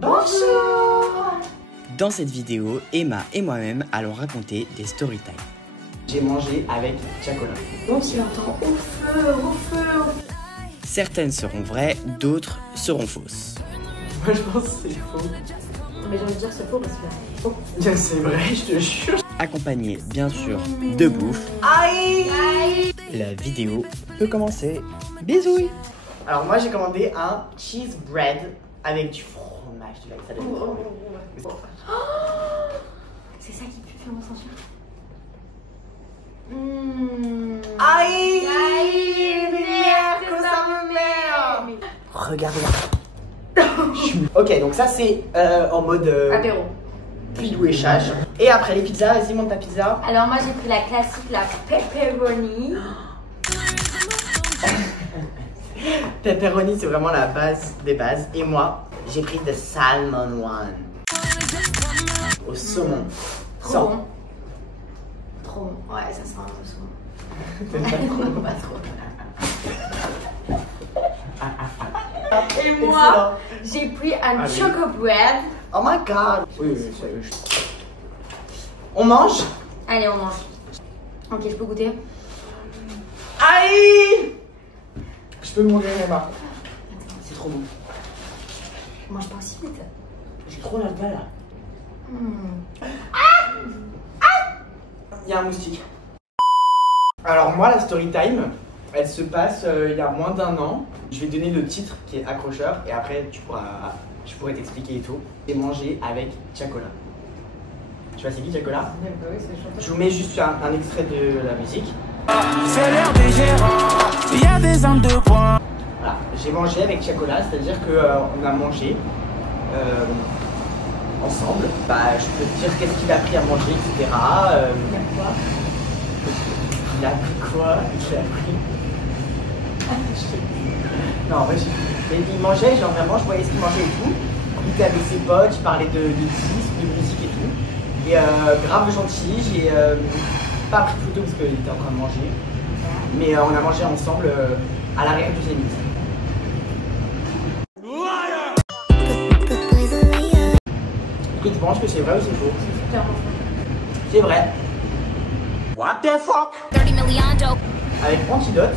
Bonjour. Dans cette vidéo, Emma et moi-même allons raconter des story time. J'ai mangé avec Chacola. Donc il entend au feu, au feu, au feu. Certaines seront vraies, d'autres seront fausses. Moi je pense que c'est faux. Mais j'ai envie de dire c'est faux parce que c'est faux. C'est vrai, je te jure. Accompagné bien sûr de bouffe, Aïe. la vidéo peut commencer. Bisous. Alors moi j'ai commandé un cheese bread avec du fromage. Tu l'as dit, ça C'est ça qui pue faire mon censure. Aïe. Merde, que ça me met. Regardez-la. Ok, donc ça c'est en mode Apéro. bidouéchage. Et après les pizzas, vas-y monte ta pizza. Alors moi j'ai pris la classique, la pepperoni. Pepperoni c'est vraiment la base des bases. Et moi j'ai pris the salmon one. Au saumon. Trop Sans. bon. Trop bon. Ouais, ça sent un peu saumon. T'aimes pas trop. Pas trop. Et Excellent. moi, j'ai pris un Ah oui. choco bread. Oh my god. Oui, sérieux. On mange. Allez, on mange. Ok, je peux goûter. Aïe. Je peux mourir Emma. C'est trop bon. Je mange pas aussi vite. J'ai trop la dalle là. Il y a un moustique. Alors moi la story time, elle se passe il y a moins d'un an. Je vais donner le titre qui est accrocheur et après je pourrais t'expliquer et tout. J'ai mangé avec Chacola. Tu vois c'est qui Chacola? Je vous mets juste un extrait de la musique. C'est l'heure des gérants, il y a des hommes de poing. Voilà, j'ai mangé avec Chacola, c'est-à-dire que on a mangé ensemble. Bah je peux te dire qu'est-ce qu'il a pris à manger, etc. Il y a quoi? Il a pris quoi? Il a pris. Non, en vrai, il mangeait, genre vraiment, je voyais ce qu'il mangeait et tout. Il était avec ses potes, il parlait de disques, de musique et tout. Et grave gentil, j'ai pas pris de photo parce qu'il était en train de manger. Mais on a mangé ensemble à l'arrière du Zénith. Est-ce que tu penses que c'est vrai ou c'est faux? C'est super bon. C'est vrai. What the fuck? Avec Antidote,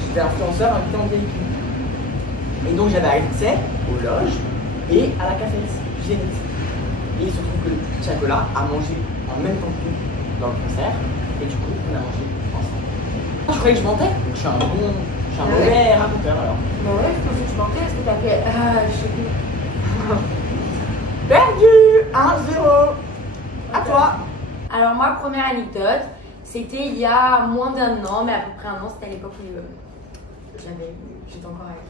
j'étais influenceur invité en véhicule. Et donc j'avais accès aux loges et à la cafette du Zénith. Et il se trouve que Chacola a mangé en même temps que nous dans le concert. Et du coup, on a mangé ensemble. Je croyais que je mentais. Donc je suis un mauvais raconteur alors. Bah ouais, je pensais que tu mentais parce que t'as fait. Ah, je sais plus. Perdu 1-0. À toi. Alors, moi, première anecdote, c'était il y a moins d'un an, mais à peu près un an, c'était à l'époque où j'étais encore avec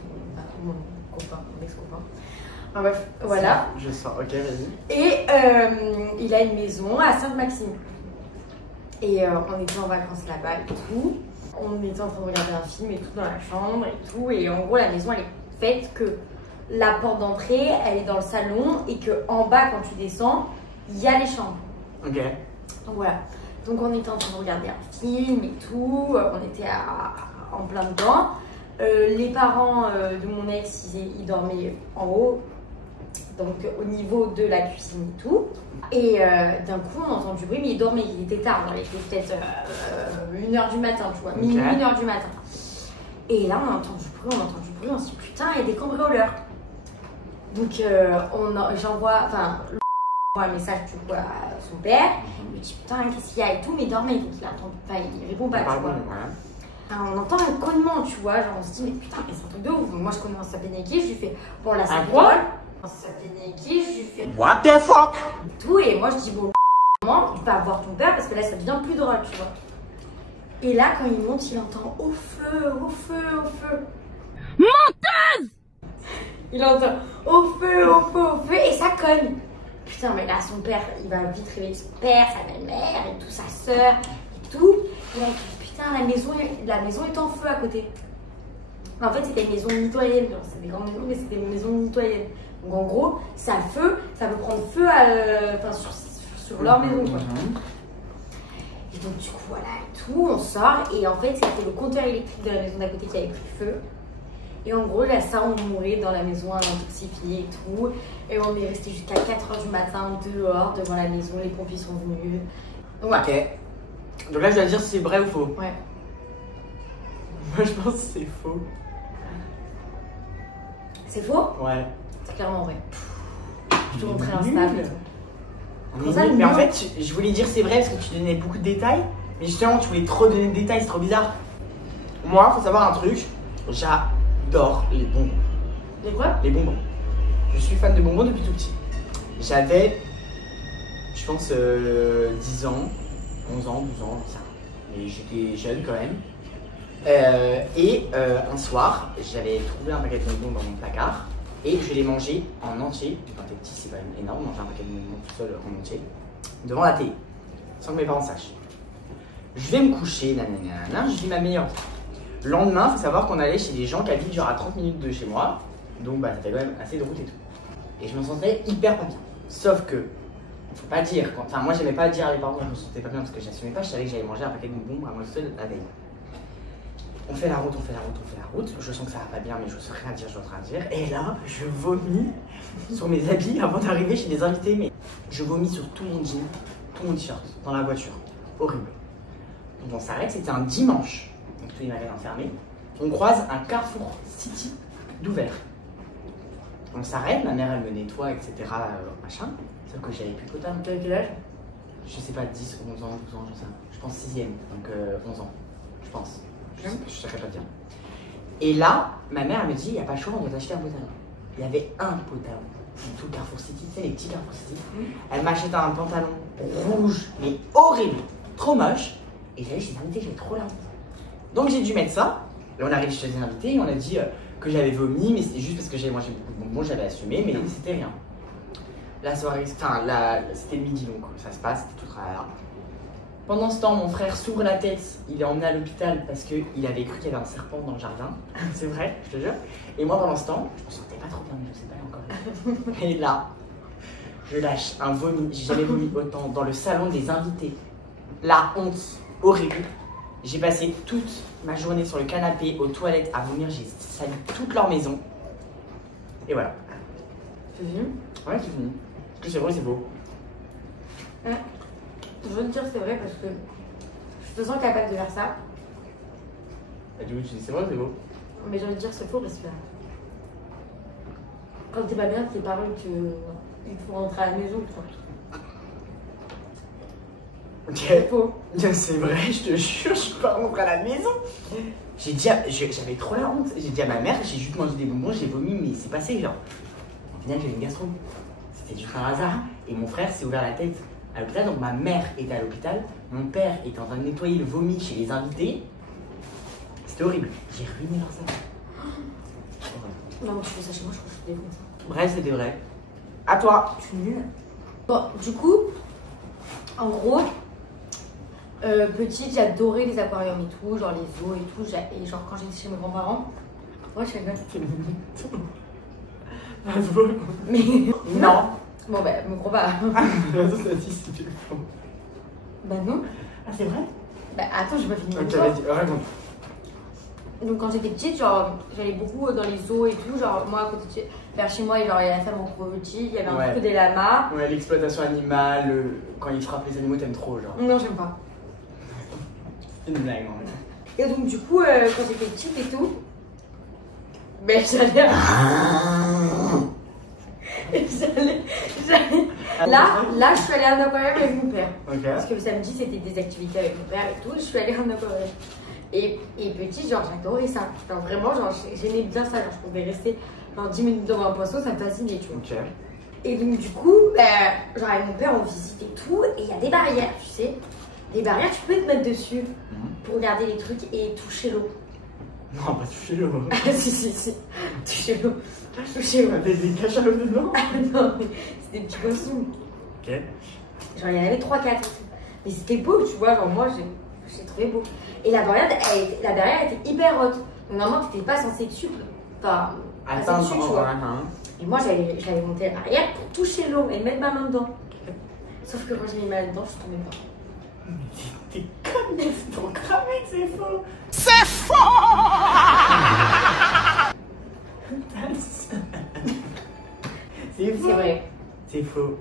mon copain, mon ex-copain. Enfin, bref, voilà. Je sors, ok, vas-y. Et il a une maison à Sainte-Maxime. Et on était en vacances là-bas et tout. On était en train de regarder un film et tout dans la chambre et tout. Et en gros, la maison, elle est faite que la porte d'entrée, elle est dans le salon et que en bas, quand tu descends, il y a les chambres. Ok. Donc voilà. Donc on était en train de regarder un film et tout. On était en plein dedans. Les parents de mon ex, ils dormaient en haut. Donc au niveau de la cuisine et tout. Et d'un coup, on entend du bruit, mais il dormait, il était tard, il était peut-être 1h du matin, tu vois, minuit, 1h du matin. Et là, on entend du bruit, on se dit putain, il y a des cambrioleurs. Donc j'envoie un message du coup à son père, il me dit putain, qu'est-ce qu'il y a et tout, mais il dormait, donc il attend, il répond pas, tu vois. Enfin, on entend un cognement, tu vois, genre on se dit mais putain, mais c'est un truc de ouf. Moi je commence à paniquer, je lui fais bon là ça rigole. Ça paniquer, je lui fais What the fuck? tout et moi je dis bon comment il va voir ton père parce que là ça devient plus drôle, tu vois. Et là quand il monte, il entend au feu, au feu, au feu. Menteuse! Il entend au feu, au feu, au feu et ça cogne. Putain mais là son père, il va vite réveiller son père, sa belle-mère et tout, sa soeur et tout. Et là il dit putain la maison est en feu à côté. En fait c'était une maison mitoyenne, c'est des grandes maisons mais c'était une maison mitoyenne. Donc en gros, ça peut prendre feu sur leur maison quoi. Et donc du coup voilà et tout, on sort et en fait c'était le compteur électrique de la maison d'à côté qui avait pris feu. Et en gros, là, ça, on mourait dans la maison intoxifié et tout. Et on est resté jusqu'à 4h du matin dehors, devant la maison. Les pompiers sont venus. Ouais. Ok. Donc là, je dois dire si c'est vrai ou faux. Ouais. Moi, je pense que c'est faux. C'est faux? Ouais. C'est clairement vrai. Je te montrerai Insta. Mais en fait, je voulais dire c'est vrai parce que tu donnais beaucoup de détails. Mais justement, tu voulais trop donner de détails, c'est trop bizarre. Moi, faut savoir un truc. J'adore les bonbons. Les quoi? Les bonbons. Je suis fan de bonbons depuis tout petit. J'avais, je pense, 10 ans, 11 ans, 12 ans, ça. Mais j'étais jeune quand même. Un soir, j'avais trouvé un paquet de bonbons dans mon placard et je l'ai mangé en entier. Quand t'es petit, c'est quand même énorme, manger un paquet de bonbons tout seul en entier, devant la télé, sans que mes parents sachent. Je vais me coucher, nanana, je vis ma meilleure vie. Le lendemain, il faut savoir qu'on allait chez des gens qui habitent genre à 30 minutes de chez moi, donc bah ça fait quand même assez de route et tout. Et je me sentais hyper pas bien. Sauf que, faut pas dire, enfin moi j'aimais pas dire à mes parents que je me sentais pas bien parce que j'assumais pas, je savais que j'allais manger un paquet de bonbons à moi seul la veille. On fait la route, je sens que ça va pas bien mais je sais rien dire, je dois rien dire. Et là, je vomis sur mes habits avant d'arriver chez des invités, mais je vomis sur tout mon jean, tout mon t-shirt, dans la voiture. Horrible. Donc on s'arrête, c'était un dimanche, donc tous les magasins fermés. On croise un Carrefour City d'ouvert. On s'arrête, ma mère elle me nettoie, etc. Machin. Sauf que j'avais plus de potable. T'avais quel âge? Je sais pas, 10, 11 ans, 12 ans, je sais pas. Je pense 6ème, donc 11 ans. Je pense. Je ne saurais pas te dire. Et là, ma mère elle me dit, il n'y a pas le choix, on doit t'acheter un potable. Il y avait un potable dans tout Carrefour City, tu sais, les petits Carrefour City. Elle m'achète un pantalon rouge, mais horrible, trop moche. Et j'allais chez les invités, j'avais trop la honte. Donc j'ai dû mettre ça. Là, on arrive chez les invités et on a dit que j'avais vomi, mais c'était juste parce que j'avais mangé beaucoup de bonbons, j'avais assumé, mais c'était rien. La soirée, enfin, c'était le midi, donc ça se passe, c'était tout travers. Pendant ce temps, mon frère s'ouvre la tête, il est emmené à l'hôpital parce qu'il avait cru qu'il y avait un serpent dans le jardin. C'est vrai, je te jure. Et moi, pendant ce temps, je me sentais pas trop bien, mais je sais pas encore. Et là, je lâche un vomi, j'ai jamais vomi autant dans le salon des invités. La honte horrible. J'ai passé toute ma journée sur le canapé, aux toilettes, à vomir, j'ai sali toute leur maison. Et voilà. C'est fini? Ouais, c'est fini. Est-ce que c'est vrai ou c'est beau? Je veux te dire c'est vrai parce que je te sens capable de faire ça. Bah, du coup, tu dis c'est vrai ou c'est beau? Mais j'ai envie de dire c'est faux parce que quand t'es pas bien, tes parents ils te font rentrer à la maison, quoi. Ok. C'est faux. C'est vrai, je te jure, je suis pas rentrée à la maison. J'ai dit, j'avais trop la honte. J'ai dit à ma mère, j'ai juste mangé des bonbons, j'ai vomi, mais c'est passé, genre. Au final, j'avais une gastro. C'était juste un hasard. Et mon frère s'est ouvert la tête à l'hôpital, donc ma mère était à l'hôpital, mon père était en train de nettoyer le vomi chez les invités. C'était horrible. J'ai ruiné leur salle. Non, tu fais ça chez moi, je crois que je suis dégoûtée. Bref, c'était vrai. À toi. Je suis nulle. Bon, du coup, en gros, petite, j'adorais les aquariums et tout, genre les eaux et tout. Et genre quand j'étais chez mes grands-parents, ouais, je fais bien. Mais Non. bon, bah, me crois pas. Bah non. Ah, c'est vrai? Bah attends, j'ai pas fini. Ok, vas-y, raconte. Donc quand j'étais petite, genre, j'allais beaucoup dans les zoos et tout. Genre, moi, à côté de vers chez moi, genre, il y avait la ferme en crocodile, il y avait un peu des lamas. Ouais, l'exploitation animale, quand ils frappent les animaux, t'aimes trop, genre. Non, j'aime pas. C'est une blague, en fait. Et donc, du coup, quand j'étais petite et tout, ben j'allais. Là, je suis allée à un aquarium avec mon père. Ok. Parce que le samedi, c'était des activités avec mon père et tout. Je suis allée à un aquarium. Et petit, genre, j'adorais ça. Genre, vraiment, genre, j'aimais bien ça. Genre, je pouvais rester genre 10 minutes devant un poisson, ça me fascinait, tu vois. Ok. Et donc, du coup, genre, avec mon père, on visitait tout. Et il y a des barrières, tu sais. Des barrières, tu peux te mettre dessus pour regarder les trucs et toucher l'eau. Non, pas toucher l'eau. Ah, si. Toucher l'eau. Toucher l'eau. Avec des cachalots dedans? Non, mais c'était des petits poissons. Ok. Genre, il y en avait 3-4. Mais c'était beau, tu vois. Genre, moi, j'ai trouvé beau. Et la barrière était hyper haute. Donc, normalement, t'étais pas censé dessus. Enfin, attends, dessus, tu vois. Et moi, j'avais monté la barrière pour toucher l'eau et mettre ma main dedans. Sauf que quand j'ai mis ma main dedans, je suis tombée pas. T'es conne, c'est trop cramé, c'est faux. C'est faux! tasse. C'est faux. C'est vrai. C'est faux.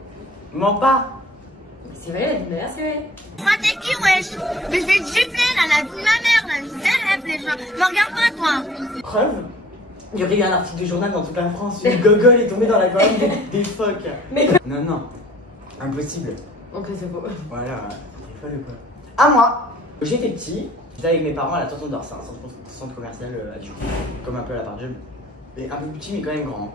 Mens pas. C'est vrai, la vie de ma mère, c'est vrai. Moi t'es qui wesh? Mais je vais te gifler là, la vie de ma mère, là, je rêve les gens. Me regarde pas toi. Preuve. Il y aurait eu un article de journal dans toute la France. Une gogole est tombée dans la gorge des phoques. Mais... Non, non. Impossible. Ok, c'est faux. Voilà, c'est folle ou quoi. À moi. J'étais petit. J'étais avec mes parents à la Tour d'Or. C'est un centre commercial à Dijon. Comme un peu à la part de... Mais un peu petit, mais quand même grand.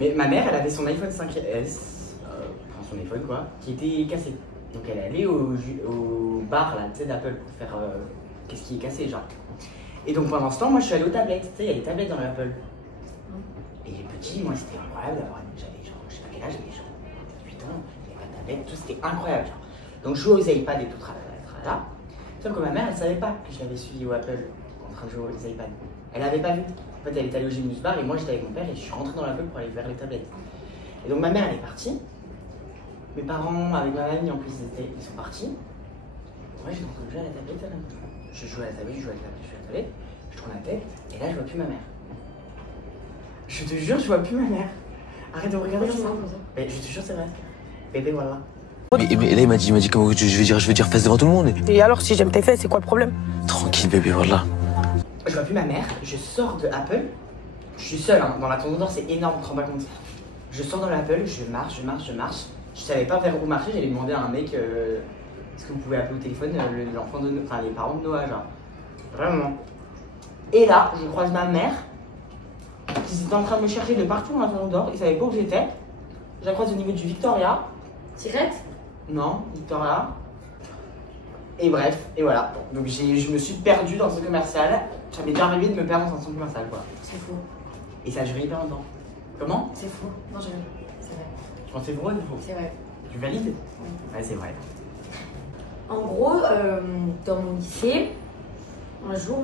Mais ma mère, elle avait son iPhone 5S. Enfin, son iPhone quoi. Qui était cassé. Donc elle est allée au bar là, tu sais, d'Apple pour faire qu'est-ce qui est cassé, genre. Et donc pendant ce temps, moi je suis allée aux tablettes, tu sais, il y a des tablettes dans l'Apple. Et les petits, moi c'était incroyable d'avoir, j'avais genre, je sais pas quel âge, j'avais genre 18 ans, j'avais pas de tablette, tout c'était incroyable, genre. Donc je jouais aux iPads et tout, tralala. Sauf que ma mère, elle savait pas que je l'avais suivi au Apple en train de jouer aux iPads. Elle avait pas vu. En fait, elle était allée au Genius Bar et moi j'étais avec mon père et je suis rentré dans l'Apple pour aller vers les tablettes. Et donc ma mère, elle est partie. Mes parents, avec ma mamie en plus, ils sont partis. Ouais, j'ai trouvé à la tablette. Je joue à la tablette, je joue à la tablette, je tourne la tête, et là je vois plus ma mère. Je te jure, je vois plus ma mère. Arrête de me regarder comme ça. Mais je te jure, c'est vrai. Bébé, voilà. Mais là, il m'a dit comment je veux dire fesses devant tout le monde. Et alors, si j'aime tes fesses, c'est quoi le problème? Tranquille, bébé, voilà. Je vois plus ma mère, je sors de Apple. Je suis seul, hein, dans la Tour d'Or, c'est énorme, tu te rends pas compte. Je sors dans l'Apple, je marche. Je savais pas vers où marcher, j'allais demander à un mec est-ce que vous pouvez appeler au téléphone l'enfant de Noah, enfin les parents de Noah, genre. Vraiment. Et là, je croise ma mère qui était en train de me chercher de partout dans la Tour d'Or, ils savaient pas où j'étais. Je la croise au niveau du Victoria. Tirette? Non, Victoria. Et bref, et voilà. Donc je me suis perdu dans ce commercial. J'avais déjà arrivé de me perdre dans un centre commercial, quoi. C'est faux. Et ça a duré hyper longtemps. Comment? C'est faux. Non, j'ai c'est vrai. Tu penses que c'est vrai ou faux? C'est vrai. Tu valides? Oui. Ouais, c'est vrai. En gros, dans mon lycée, un jour,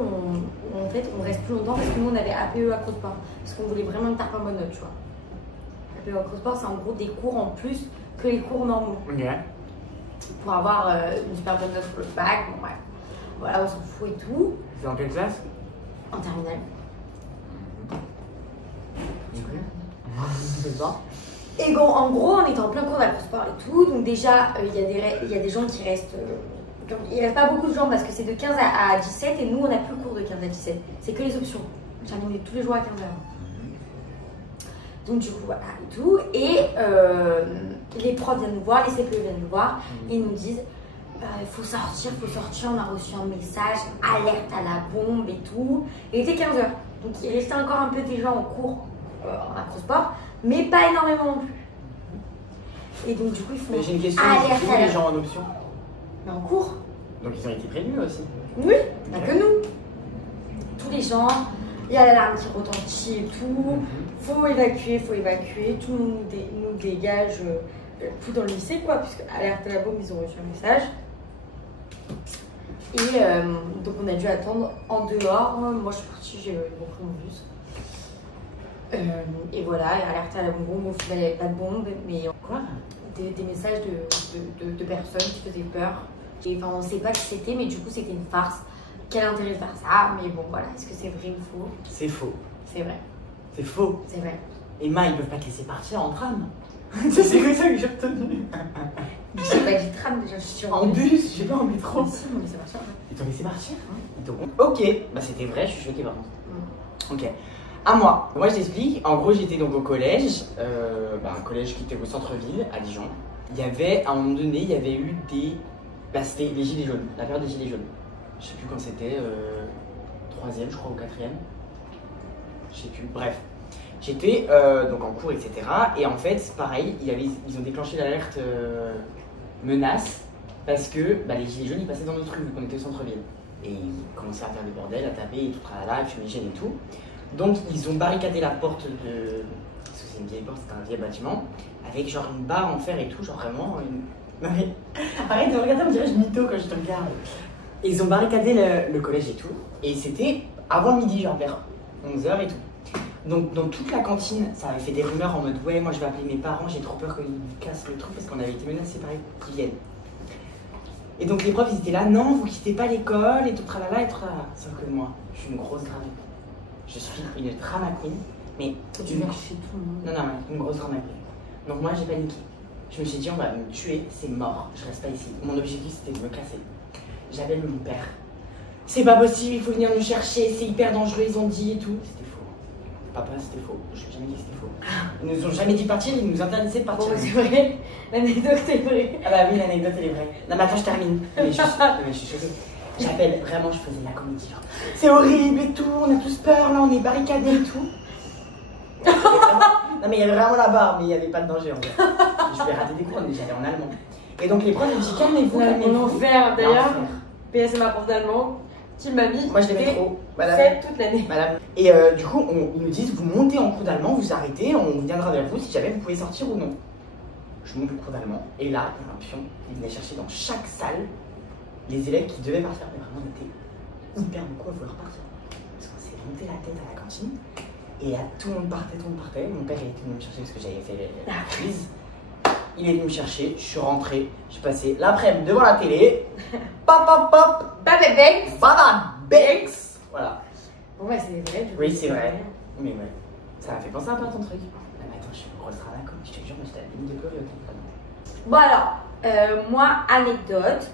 en fait, on reste plus longtemps parce que nous, on avait APE Acrosport. Parce qu'on voulait vraiment une tarte en bonne note, tu vois. APE Acrosport, c'est en gros des cours en plus que les cours normaux. Ok. Pour avoir une super bonne note pour le bac, bon, ouais. Voilà, on s'en fout et tout. C'est dans quelle classe? En terminale. C'est ça. Et bon, en gros, on était en plein cours d'acrosport et tout. Donc déjà, il y a des gens qui restent... il reste pas beaucoup de gens parce que c'est de 15 à 17 et nous, on n'a plus le cours de 15 à 17. C'est que les options. On est tous les jours à 15h. Donc du coup, voilà, et tout. Et les profs viennent nous voir, les CPE viennent nous voir et nous disent il faut sortir, on a reçu un message, alerte à la bombe et tout. Il était 15h. Donc il restait encore un peu des gens en cours en acrosport, mais pas énormément non plus. Et donc du coup, il faut Mais j'ai une question, alerte tous à la les gens en option? Mais en cours. Donc ils ont été prévenus aussi? Oui, pas que nous. Tous les gens, il y a l'alarme qui retentit et tout. Faut évacuer. Tout le monde nous dégage tout dans le lycée, quoi, puisque alerte à la bombe, ils ont reçu un message. Et donc on a dû attendre en dehors. Moi je suis partie, j'ai repris mon bus. Et voilà, et alerte à la bombe, au final il n'y avait pas de bombe, mais Quoi? des messages de personnes qui faisaient peur. Et, enfin, on ne sait pas qui c'était, mais du coup c'était une farce. Quel intérêt de faire ça? Mais bon voilà, est-ce que c'est vrai ou faux? C'est faux. C'est vrai. C'est faux. C'est vrai. Emma, ils peuvent pas te laisser partir en tram. C'est comme ça que j'ai retenu. Je sais pas que j'ai tram déjà, je suis sur En bus, je sais pas, en métro. Si, on laissait partir. Ils t'ont laissé partir? Ils t'ont... Ok, bah c'était vrai, je suis choquée par contre. Ok. À moi. Moi je t'explique. En gros, j'étais donc au collège, un collège qui était au centre-ville, à Dijon. Il y avait, à un moment donné, il y avait eu des... Bah c'était les gilets jaunes, la période des gilets jaunes. Je sais plus quand c'était, 3e je crois, ou 4e. Je sais plus, bref. J'étais donc en cours, etc. Et en fait, pareil, ils ont déclenché l'alerte menace parce que les gilets jaunes ils passaient dans notre rue, vu qu'on était au centre-ville. Et ils commençaient à faire des bordels, à taper et tout, tralala, à fumigène et tout. Donc ils ont barricadé la porte de... Parce que c'est une vieille porte, c'était un vieil bâtiment, avec genre une barre en fer et tout, genre vraiment une... Non mais... Arrête de regarder, on dirait que je mytho quand je te regarde. Et ils ont barricadé le collège et tout, et c'était avant midi, genre vers 11h et tout. Donc dans toute la cantine, ça avait fait des rumeurs en mode ouais, moi je vais appeler mes parents, j'ai trop peur qu'ils cassent le truc parce qu'on avait été menacés par qu'ils viennent. Et donc les profs ils étaient là, non, vous quittez pas l'école et tout tralala et tout tralala. Sauf que moi, je suis une grosse gravée. Je suis une drama queen. Mais Tu viens chez tout le monde. Non, non, une grosse grande appelée. Donc moi j'ai paniqué. Je me suis dit on va me tuer, c'est mort, je reste pas ici. Mon objectif c'était de me casser. J'appelle mon père. C'est pas possible, il faut venir nous chercher, c'est hyper dangereux, ils ont dit et tout. C'était faux. Papa, c'était faux. Je lui ai jamais dit que c'était faux. Ils nous ont jamais dit de partir, ils nous interdisaient de partir. Bon, c'est vrai, l'anecdote est vraie. Ah bah oui, l'anecdote elle est vraie. Non mais attends, je termine. Mais je suis choquée. J'appelle, vraiment, je faisais de la comédie. Genre, c'est horrible et tout, on a tous peur, là, on est barricadés et tout. Non mais il y avait vraiment la barre, mais il n'y avait pas de danger en fait. Je vais rater des cours, mais j'allais en allemand. Et donc les profs me disent calmez-vous, calmez-vous. Mon enfer d'ailleurs. PS c'est ma prof d'allemand qui m'a mis. Moi je l'aimais trop. Madame. Toute l'année. Madame. Et du coup, ils nous disent vous montez en cours d'allemand, vous arrêtez, on viendra vers vous si jamais vous pouvez sortir ou non. Je monte le cours d'allemand, et là, il y a un pion, il venait chercher dans chaque salle les élèves qui devaient partir. Mais vraiment, on était hyper beaucoup à vouloir partir. Parce qu'on s'est monté la tête à la cantine. Et là, tout le monde partait, tout le monde partait. Mon père est venu me chercher parce que j'avais fait la crise. Il est venu me chercher, je suis rentrée, j'ai passé l'après-midi devant la télé. Pop, pop, pop. Baba Banks. Baba Banks. Voilà. Bon, ouais, c'est vrai. Oui, c'est vrai. Mais ouais, ça m'a fait penser un peu à ton truc. Ah, mais attends, je suis une grosse ranaco. Je te jure, moi j'étais à la limite de pleurer au téléphone. Bon, alors, moi, anecdote.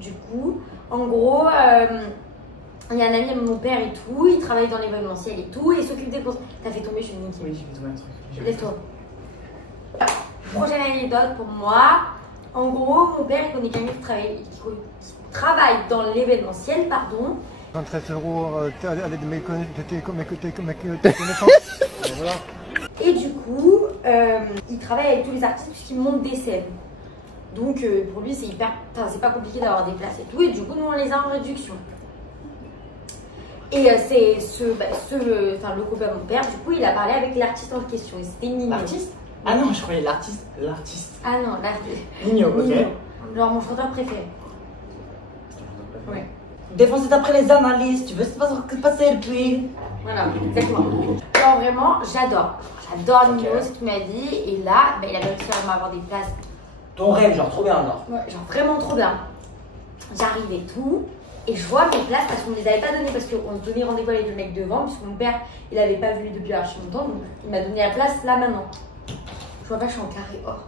Du coup, en gros, il y a un ami de mon père et tout, il travaille dans l'événementiel et tout, et il s'occupe des courses. T'as fait tomber, je suis une niquée. Oui, j'ai fait tomber un truc. Laisse-toi. Prochaine anecdote pour moi. En gros, mon père, il connaît quelqu'un qui travaille dans l'événementiel, pardon. 13 € à l'aide de tes connaissances. Voilà. Et du coup, il travaille avec tous les artistes puisqu'il monte des scènes. Donc pour lui, c'est hyper. Enfin, c'est pas compliqué d'avoir des places et tout. Et du coup, nous, on les a en réduction. Et c'est le copain de mon père, du coup, il a parlé avec l'artiste en question. Et c'était Nino. L'artiste? Ah non, je croyais l'artiste. L'artiste. Ah non, l'artiste. Nino, ok. Nino. Genre mon chanteur préféré. Ouais. Défoncer d'après les analystes, tu veux savoir ce qui s'est passé depuis. Voilà, exactement. Alors vraiment, j'adore. J'adore Nino, ce qu'il m'a dit. Et là, il a réussi à m'avoir des places. Ton rêve, genre trop bien, genre. Ouais, genre vraiment trop bien. J'arrive et tout. Et je vois mes places parce qu'on ne les avait pas données parce qu'on se donnait rendez-vous avec le mec devant, puisque mon père, il n'avait pas vu depuis archi longtemps, donc il m'a donné la place là maintenant. Je vois pas, je suis en carré or.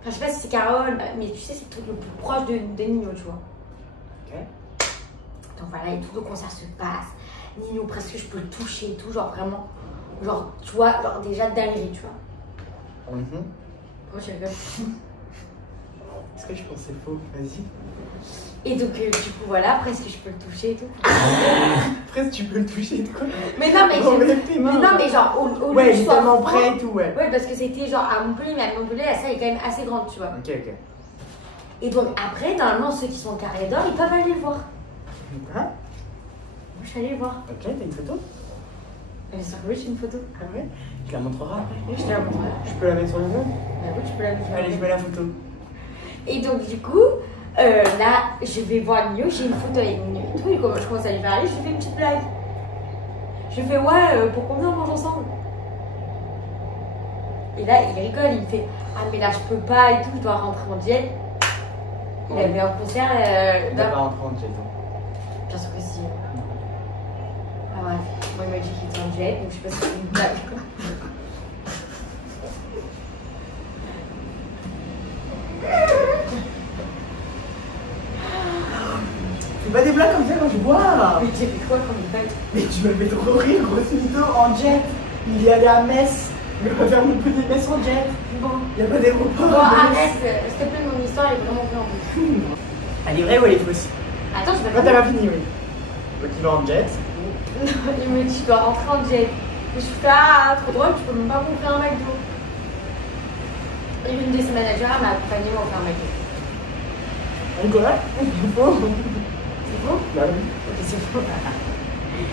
Enfin, je sais pas si c'est Carole, mais tu sais, c'est le truc le plus proche de Nino, tu vois. Ok. Donc voilà, et tout le concert se passe. Nino, presque je peux le toucher et tout, genre vraiment, genre, tu vois, genre déjà dinguerie, tu vois. Moi, je rigole. Est-ce que je pensais faux? Vas-y. Et donc, du coup, voilà, presque je peux le toucher et tout. Presque tu peux le toucher, quoi. Mais non, mais, mais genre, au ouais, lieu justement près et tout, ouais. Ouais, parce que c'était genre à Montpellier, mais à Montpellier, la salle est quand même assez grande, tu vois. Ok, ok. Et donc, après, normalement, ceux qui sont au carré d'or, ils peuvent aller le voir. Hein? Moi, je suis allée le voir. Ok, t'as une photo? Bien sûr que oui, j'ai une photo. Ah ouais? Tu la montreras après? Oui, je te la montrerai. Je peux la mettre sur le web? Bah oui, tu peux la mettre. Allez, je mets la photo. Et donc, du coup, là, je vais voir Nino, j'ai une photo avec Nino et tout, et comme je commence à lui parler, je lui fais une petite blague. Je lui fais, ouais, pour combien on mange ensemble? Et là, il rigole, il me fait, ah, mais là, je peux pas et tout, je dois rentrer en jet. Il avait un concert. Il va pas rentrer en jet, non? Bien sûr que si. Ah, bref, moi, il m'a dit qu'il était en jet, donc je sais pas si c'est une blague. Fais pas des blagues comme ça quand je bois. Mais j'ai fait quoi comme blague? Mais tu m'as fait trop rire, grosse mytho, en jet. Il y allait à Metz. Il va faire Montpellier-Metz en jet. Bon. Il n'y a pas d'aéroport. Bon, arrête, s'il te plaît, mon histoire est vraiment bien en plus. Elle est vraie ou elle est fausse? Attends, je vais Quand pas. t'as pas fini, oui. Donc il va en jet. Il me dit, je dois rentrer en jet. Et je fais, ah, trop drôle, tu peux même pas m'offrir un McDo. Et une de ses managers m'a accompagné à faire un McDo. Quoi? C'est faux. C'est faux? Bah oui. Ok, c'est faux.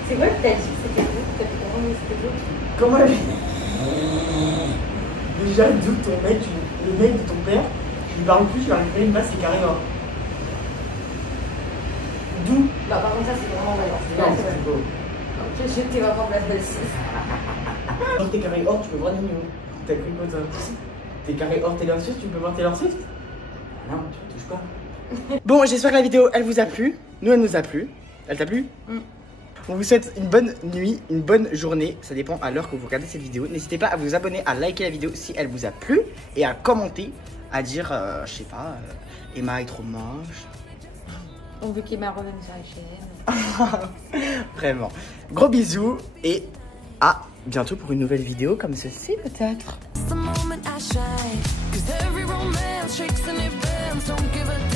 C'est quoi que t'as dit? C'était faux? T'as fait comment, mais c'était faux? Comment elle... Déjà, d'où ton mec, le mec de ton père, je lui parle plus, je lui récupérer une base, c'est carré or. D'où? Bah, par contre, ça, c'est vraiment vrai. Non, c'est faux. Ok, je t'ai vraiment place de 6. Quand t'es carré or, tu peux voir Nino. T'as cru quoi, toi? T'es carré or Taylor Swift, tu peux voir Taylor Swift? Non, tu ne touches pas. Bon, j'espère que la vidéo, elle vous a plu. Nous, elle nous a plu. Elle t'a plu? On vous souhaite une bonne nuit, une bonne journée. Ça dépend à l'heure que vous regardez cette vidéo. N'hésitez pas à vous abonner, à liker la vidéo si elle vous a plu et à commenter, à dire, je sais pas, Emma est trop moche. On veut qu'Emma revienne sur la chaîne. Vraiment. Gros bisous et à bientôt pour une nouvelle vidéo comme ceci peut-être. the moment I shine, 'cause every romance shakes and it bends, don't give a